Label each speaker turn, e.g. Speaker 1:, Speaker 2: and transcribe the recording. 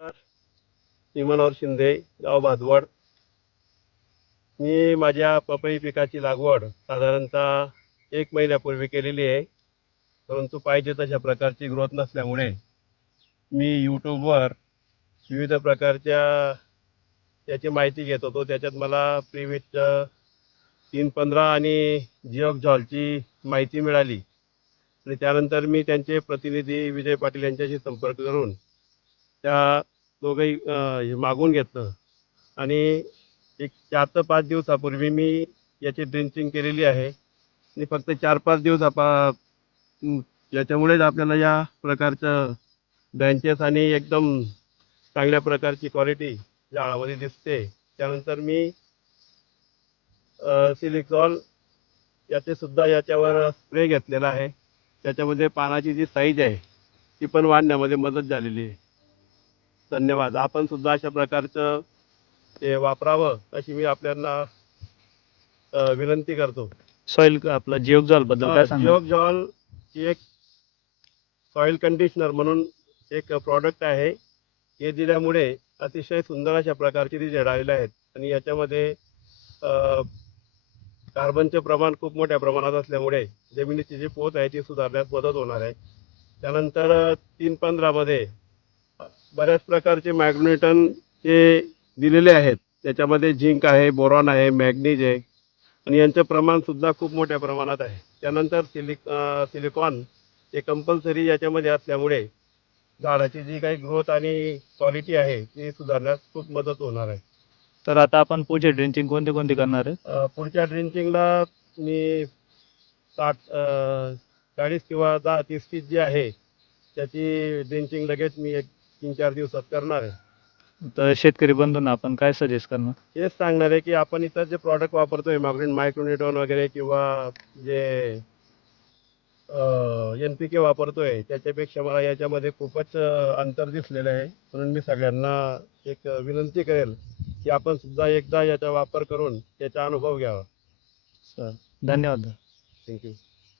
Speaker 1: विमानावर शिंदे गाव भादवड. मी माझ्या पपई पिकाची लागवड साधारणतः एक महिन्यापूर्वी केलेली आहे. परंतु पाहिजे तशा प्रकारची ग्रोथ नसल्यामुळे मी यूट्यूबवर विविध प्रकारच्या त्याची माहिती घेत होतो. त्याच्यात मला प्रिविट तीन पंधरा आणि जिओक झॉलची माहिती मिळाली. आणि त्यानंतर मी त्यांचे प्रतिनिधी विजय पाटील यांच्याशी संपर्क करून त्या दोघंही मागून घेतलं. आणि एक चार ते पाच दिवसापूर्वी मी याची ड्रिंचिंग केलेली आहे. आणि फक्त चार पाच दिवस आपा याच्यामुळेच आपल्याला या प्रकारचं ब्रँचेस आणि एकदम चांगल्या प्रकारची क्वालिटी झाडामध्ये दिसते. त्यानंतर मी सिलिकॉल याचे सुद्धा याच्यावर स्प्रे घेतलेला आहे. त्याच्यामध्ये पानाची जी साईज आहे ती पण वाढण्यामध्ये मदत झालेली आहे. धन्यवाद. आपण सुद्धा अशा प्रकारचं ते वापरावं अशी मी आपल्याला अ, विनंती करतो.
Speaker 2: सॉइल आपलं जिओक्झॉलबद्दल काय सांगा
Speaker 1: जिओक जॉल ही एक सॉइल कंडिशनर म्हणून एक प्रॉडक्ट आहे. हे दिल्यामुळे अतिशय सुंदर अशा प्रकारचे रिझल्ट आलेले आहेत. आणि याच्यामध्ये अ, कार्बनचे प्रमाण खूप मोठ्या प्रमाणात असल्यामुळे जमिनीची जी पोत आहे ती सुधारण्यास मदत होणार आहे. त्यानंतर तीन पंधरामध्ये बऱ्याच प्रकारचे मॅग्नेटन हे दिलेले आहेत. त्याच्यामध्ये झिंक आहे बोरॉन आहे मॅग्नीज आहे. आणि यांचं प्रमाण सुद्धा खूप मोठ्या प्रमाणात आहे. त्यानंतर सिलिक सिलिकॉन हे कंपल्सरी याच्यामध्ये असल्यामुळे झाडाची जी काही ग्रोथ आणि क्वालिटी आहे ती सुधारण्यास खूप मदत होणार आहे.
Speaker 2: तर आता आपण पुढचे ड्रिंचिंग कोणते कोणते करणार आहे
Speaker 1: पुढच्या ड्रिंचिंगला मी साठ चाळीस किंवा दहा तीस पीस जी आहे त्याची ड्रिंचिंग लगेच मी एक तीन चार दिवसात करणार आहे.
Speaker 2: तर शेतकरी बंधूंना आपण काय सजेस्ट करणार?
Speaker 1: हेच सांगणार आहे की आपण इतर जे प्रॉडक्ट वापरतोय मायक्रो मायक्रोनिटॉन वगैरे किंवा जे एन पी के वापरतोय त्याच्यापेक्षा मला याच्यामध्ये खूपच अं, अंतर दिसलेलं आहे. म्हणून मी सगळ्यांना एक विनंती करेल की आपण सुद्धा एकदा याचा वापर करून याचा अनुभव घ्यावा.
Speaker 2: धन्यवाद.
Speaker 1: थँक्यू